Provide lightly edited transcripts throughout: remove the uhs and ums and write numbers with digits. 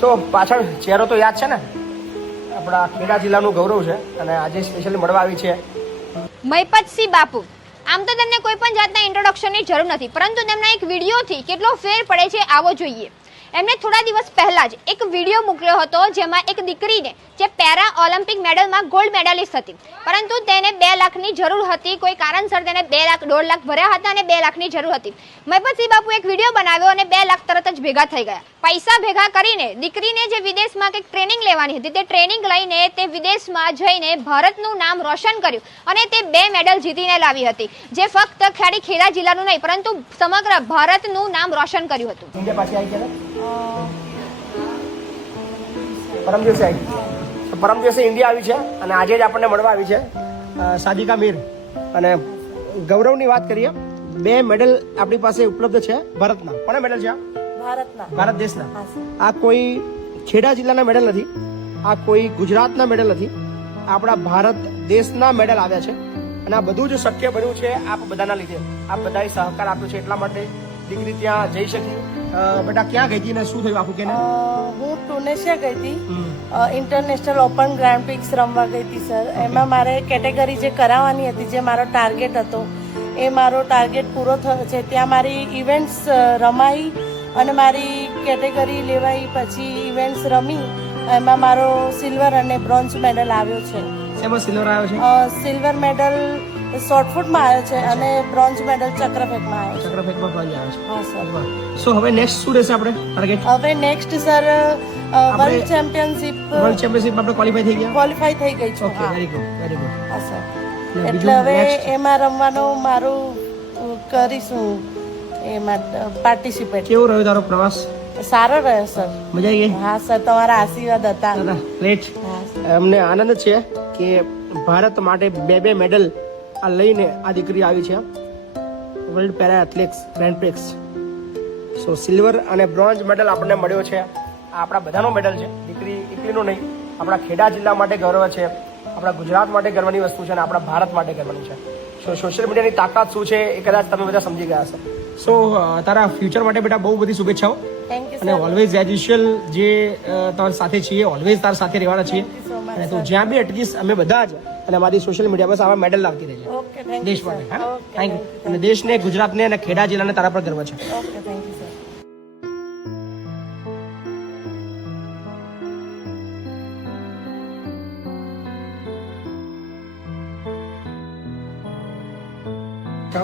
સો પાછળ ચહેરો તો યાદ છે ને, આપણા ખેડા જિલ્લાનું ગૌરવ છે અને આજે સ્પેશિયલી મળવા આવી છે મહિપતસિંહ બાપુ. આમ તો તેમને કોઈ પણ જાતના ઇન્ટ્રોડક્શનની જરૂર નથી, પરંતુ તેમના એક વિડીયોથી કેટલો ફેર પડે છે આવો જોઈએ. એમણે થોડા દિવસ પહેલા જ એક વિડીયો મોકલ્યો હતો જેમાં એક દીકરીને જે પેરા ઓલિમ્પિક મેડલમાં ગોલ્ડ મેડાલિસ્ટ હતી, પરંતુ તેને 2 લાખની જરૂર હતી. કોઈ કારણસર તેને 2 લાખ 1.5 લાખ ભર્યા હતા અને 2 લાખની જરૂર હતી. મહિપતસિંહ બાપુ એક વિડીયો બનાવ્યો અને 2 લાખ તરત જ ભેગા થઈ ગયા. પૈસા ભેગા કરીને દીકરીને જે વિદેશમાં કંઈક ટ્રેનિંગ લેવાની હતી તે ટ્રેનિંગ લઈને તે વિદેશમાં જઈને ભારતનું નામ રોશન કર્યું અને તે 2 મેડલ જીતીને લાવી હતી, જે ફક્ત ખાલી ખેડા જિલ્લાનું નહીં પરંતુ સમગ્ર ભારતનું નામ રોશન કર્યું હતું. ઇન્ડિયા પાછી આવી ગયા પરમ દિવસે આવી. પરમ દિવસે ઇન્ડિયા આવી છે અને આજે જ આપણને મળવા આવી છે સાદિકા મીર. અને ગૌરવની વાત કરીએ, 2 મેડલ આપણી પાસે ઉપલબ્ધ છે ભારતના. કોના મેડલ છે? ભારત દેશના. આ કોઈ ખેડા જિલ્લાના મેડલ નથી, આ કોઈ ગુજરાતના મેડલ નથી, આપણા ભારત દેશના મેડલ આવ્યા છે. અને આ બધું જ શક્ય બન્યું છે આપ બધાના લીધે. આપ બધાએ સહકાર આપ્યો છે, એટલા માટે દીકરી ત્યાં જઈ શકી. બેટા ક્યાં ગઈ હતી ને શું થયું આખું કે? હું ટુનેશિયા ગઈ હતી, ઇન્ટરનેશનલ ઓપન ગ્રાન્ડ પ્રિક્સ રમવા ગઈ હતી સર. એમાં મારે કેટેગરી જે કરાવવાની હતી, જે મારો ટાર્ગેટ હતો, એ મારો ટાર્ગેટ પૂરો થયો છે. ત્યાં મારી ઇવેન્ટ્સ રમાઈ અને મારી કેટેગરી લેવાઈ. પછી ઇવેન્ટ્સ રમી, એમાં મારો સિલ્વર અને બ્રોન્ઝ મેડલ આવ્યો છે. શેમાં સિલ્વર આવ્યો છે? સિલ્વર મેડલ શોર્ટફૂટમાં આવ્યો છે અને બ્રોન્ઝ મેડલ ચક્રફેંકમાં આવ્યો છે. ચક્રફેંકમાં બ્રોન્ઝ આવ્યો છે. હા સર. સો હવે નેક્સ્ટ શું રહેશે આપણે ટાર્ગેટ? હવે નેક્સ્ટ સર વર્લ્ડ ચેમ્પિયનશિપ આપણે ક્વોલિફાઈ થઈ ગયા? ક્વોલિફાઈ થઈ ગઈ છું. Okay, very good, very good. હા સર. એટલે હવે એમાં રમવાનું મારું કરીશું, એમાં પાર્ટિસિપેટ. કેવો રહ્યો તારો પ્રવાસ? સારો રહ્યો સર. મજા આવી ગઈ? હા સર, તમારા આશીર્વાદ હતા. ગ્રેટ. હા. અમને આનંદ છે કે ભારત માટે 2 મેડલ આ લઈને આ દીકરી આવી છે world para athletics grand prix. So silver અને બ્રોન્ઝ મેડલ આપણને મળ્યો છે. આ આપણા બધાનો મેડલ છે, દીકરી એકલીનો નહીં. આપણા ખેડા જિલ્લા માટે ગર્વ છે, આપણા ગુજરાત માટે ગર્વની વસ્તુ છે અને આપણા ભારત માટે ગર્વની છે. સો સોશિયલ મીડિયાની તાકાત શું છે એ કદાચ તમે બધા સમજી ગયા હશે. સો તારા ફ્યુચર માટે બેટા બહુ બધી શુભેચ્છાઓ. થેન્ક યુ અને સર. ઓલવેઝ એઝ યુઝ્યુઅલ જે તમારી સાથે છીએ, ઓલવેઝ તારા સાથે રહેવાના છીએ. Thank you so much, અને તું sir. જ્યાં બી અટકીશ અમે બધા જ અને અમારી સોશિયલ મીડિયા પર આવા મેડલ લાવતી રહેજે ઓકે, થેન્ક દેશ યુ માટે. સર. હા, ઓકે, થેન્ક યુ. અને દેશને, ગુજરાતને અને ખેડા જિલ્લાને તારા પર ગર્વ છે. Okay, thank you sir.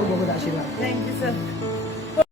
બહુ બધા આશીર્વાદ. Thank you sir.